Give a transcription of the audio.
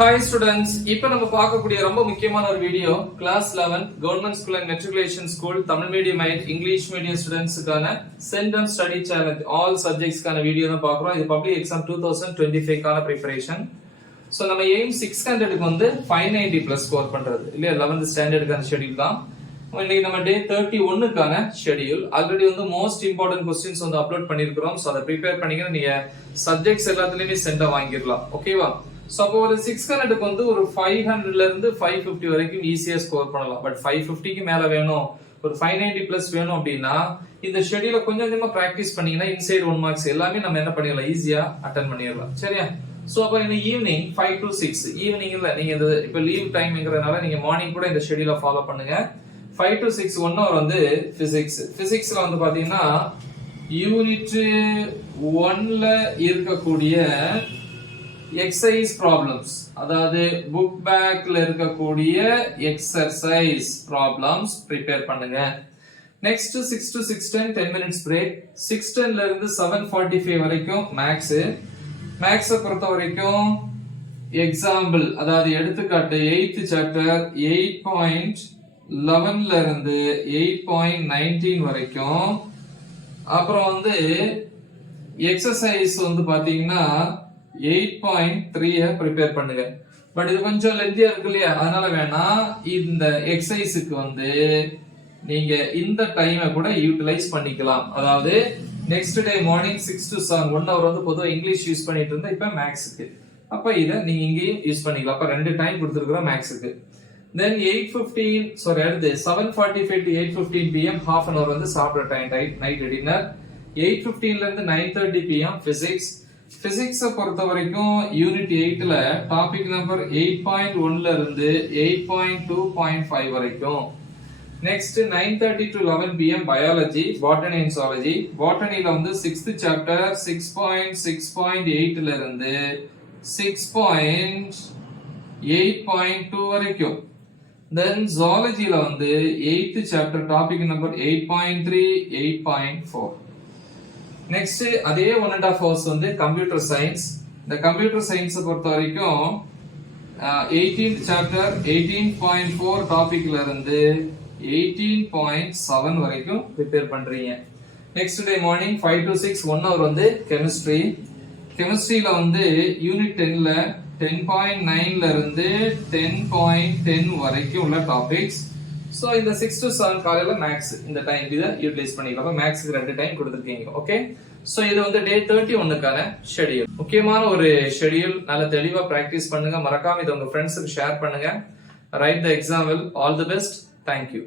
Hi students, இப்போ நம்ம பார்க்கக்கூடிய ரொம்ப முக்கியமான ஒரு video class 11 government school and matriculation school Tamil medium and English medium ஸ்டூடெண்ட்ஸ்க்கான சென்டம் ஸ்டடி சேலஞ்ச் ஆல் சப்ஜெக்ட்ஸ்க்கான வீடியோ தான் பார்க்குறோம். இது பப்ளிக் எக்ஸாம் 2025 கான ப்ரிப்பரேஷன். ஸோ நம்ம எய்ம் 600க்கு வந்து 590 பிளஸ் ஸ்கோர் பண்றது இல்லையா 11th ஸ்டாண்டர்டுக்கான ஷெடியூல் தான். இன்னைக்கு நம்ம டே 31க்கான ஷெடியூல் ஆல்ரெடி வந்து மோஸ்ட் இம்பார்ட்டன்ட் கொஸ்டின்ஸ் வந்து அப்லோட் பண்ணிருக்கிறோம். ஸோ அதை ப்ரிப்பேர் பண்ணிக்கிற நீங்க சப்ஜெக்ட்ஸ் எல்லாத்துலயுமே சென்டா வாங்கிடலாம். ஓகேவா? சோ அப்போ ஒரு 600க்கு வந்து ஒரு 500ல இருந்து 550 வரைக்கும் ஈஸியா ஸ்கோர் பண்ணலாம். பட் 550க்கு மேல வேணும், ஒரு 590 பிளஸ் வேணும் அப்படின்னா இந்த ஷெட்யூல கொஞ்சம் கொஞ்சமா பிராக்டிஸ் பண்ணீங்கன்னா இன்சைட் 1 மார்க்ஸ் எல்லாமே நம்ம என்ன பண்ணிடலாம், ஈஸியா அட்டெண்ட் பண்ணிடலாம். சரியா? சோ அப்ப இந்த ஈவினிங் 5 to 6 ஈவினிங்ல நீங்க இந்த இப்ப லீவ் டைம்ங்கறதுனால நீங்க மார்னிங் கூட இந்த ஷெட்யூல ஃபாலோ பண்ணுங்க. 5 to 6 1 hour வந்து பிசிக்ஸ்ல வந்து பாத்தீங்கன்னா யூனிட் 1ல இருக்கக்கூடிய எக்ஸசைஸ் ப்ராப்ளம்ஸ், அதாவது புக் பேக்ல இருக்கக்கூடிய எக்ஸர்சைஸ் ப்ராப்ளம்ஸ் ப்ரிப்பேர் பண்ணுங்க. Next 6 to 6:10 10 minutes break. 6:10ல இருந்து 7:45 வரைக்கும் மேக்ஸ் பொறுத்த வரைக்கும் எக்ஸாம்பிள், அதாவது எடுத்துக்காட்டு 8th சாப்டர் 8.11ல இருந்து 8.19 வரைக்கும். அப்புறம் வந்து எக்ஸசைஸ் வந்து பாத்தீங்கன்னா 8.3 ப்ரிப்பேர் பண்ணுங்க. பட் இது கொஞ்சம் லென்த்தியா இருக்கு இல்லையா, அதனால வேணா இந்த எக்ஸசைஸுக்கு வந்து நீங்க இந்த டைமை கூட யூட்டிலைஸ் பண்ணிக்கலாம். அதாவது next day morning 6 to 7 1 hour வந்து பொதுவா இங்கிலீஷ் யூஸ் பண்ணிட்டு இருந்தா இப்ப மேக்ஸுக்கு, அப்ப இத நீங்க இங்கேயும் யூஸ் பண்ணிக்கலாம். அப்ப ரெண்டு டைம் கொடுத்துருக்கோம் மேக்ஸுக்கு. தென் 8:15 சாரி அடுத்து 7:45 to 8:15 pm half an hour வந்து சாப்பிடுற டைம், நைட் டின்னர். 8:15ல இருந்து 9:30 pm பிசிக்ஸ் பொறுத்த வரைக்கும் யூனிட் 8ல டாபிக் நம்பர் 8.1ல இருந்து 8.2.5 வரைக்கும். Next 9:30 to 11 pm biology, botany and zoology. பாட்டனில வந்து 6th சாப்டர் 6.6.8ல இருந்து 6.8.2 வரைக்கும். தென் ஜூவாலஜில வந்து 8th chapter topic number 8.3 8.4. Next அதே 1.5 hours வந்து கம்ப்யூட்டர் சயின்ஸ். இந்த கம்ப்யூட்டர் சயின்ஸ் பொறுத்த வரைக்கும் 18th சாப்டர் 18.4 டாபிக்ல இருந்து 18.7 வரைக்கும் ப்ரிப்பேர் பண்றீங்க. Next day morning 5 to 6 1 hour வந்து கெமிஸ்ட்ரியில வந்து யூனிட் 10ல 10.9ல இருந்து 10.10 வரைக்கும் உள்ள டாபிக்ஸ். சோ இந்த 6 to 7 காலையில மேக்ஸ் இந்த டைம் இத யூட்டிலைஸ் பண்ணிக்கலாம். மேக்ஸ்க்கு ரெண்டு டைம் கொடுத்திருக்கீங்க. ஓகே, சோ இது வந்து டே 31க்கான ஷெட்யூல். முக்கியமான ஒரு ஷெட்யூல். நல்ல தெளிவா பிராக்டிஸ் பண்ணுங்க. மறக்காம இத உங்க ஃப்ரெண்ட்ஸ்க்கு ஷேர் பண்ணுங்க. Right the example. All the best. Thank you.